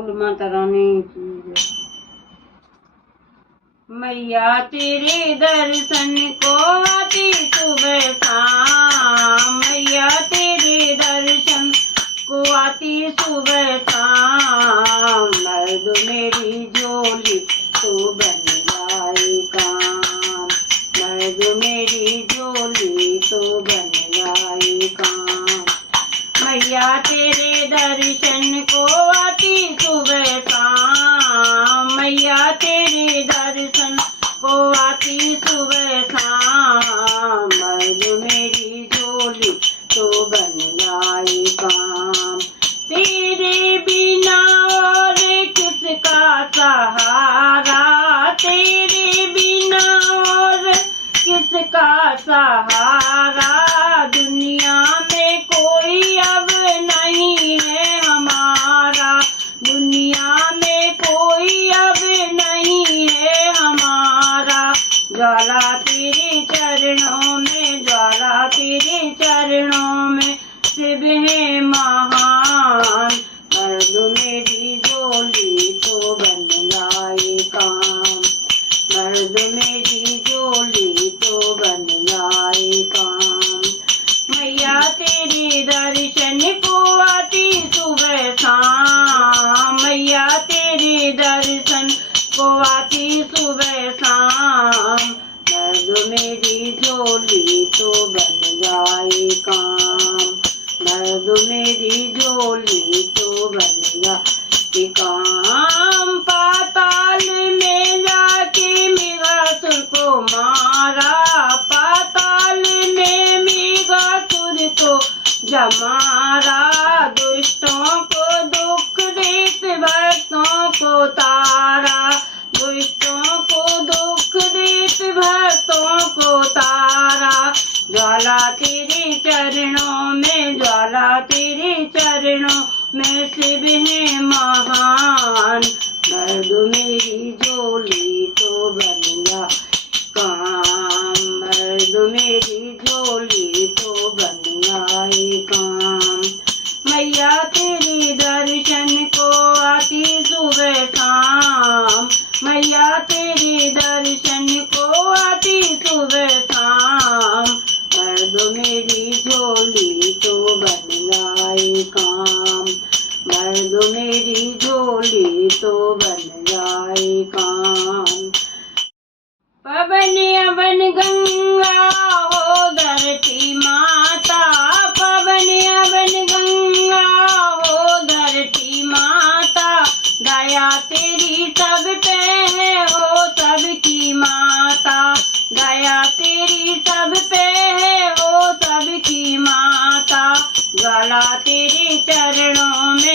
बोल माता रानी की। मैया तेरे दर्शन को आती सुबह शाम, मैया तेरे दर्शन को आती सुबह शाम। मर्द मेरी झोली तो बन जाए काम, मर्द मेरी झोली तो बन जाए काम। मैया तेरे दर्शन को आती सुबह शाम, मैया तेरे दर्शन को आती सुबह शाम। मर्द मेरी झोली तो बन जाए काम। तेरे बिना और किसका सहारा, तेरे बिना और किसका सहारा। दुनिया में कोई अब नहीं है हमारा, दुनिया में कोई अब नहीं है हमारा। ज्वाला तेरे चरणों में, ज्वाला तेरे चरणों में शिव है महान। मर्द मेरी झोली तो बन जाए काम, मर्द मेरी झोली तो बन जाए काम। मैया तेरे दर्शन को आती सुबह शाम, मैया तेरे दर्शन को आती सुबह शाम। मर्द मेरी झोली तो बन जाए काम, मर्द मेरी झोली तो बन जाए काम। पाताल में जाके मेघासुर को मारा, पाताल में मेघासुर को जमारा। दुष्टों को दुख देत भक्तों को तारा, दुष्टों को दुख देत भक्तों को तारा। ज्वाला तेरे चरणों में, ज्वाला तेरे चरणों में शिव है महान। मर्द मेरी झोली तो बन जाए काम, मर्द मेरी झोली तो बन जाए काम। मैया तेरे दर्शन को आती सुबह शाम, मैया तेरे दर्शन को आती सुबह शाम। मर्द मेरी झोली तो बन जाए काम, मर्द मेरी झोली तो बन जाए काम। पवन अवन गंगा हो धरती माता, पवन अवन गंगा हो धरती माता। दया तेरी सब पे है हो सबकी माता, दया तेरी सब पे है हो सबकी माता। ज्वाला तेरे चरणों में,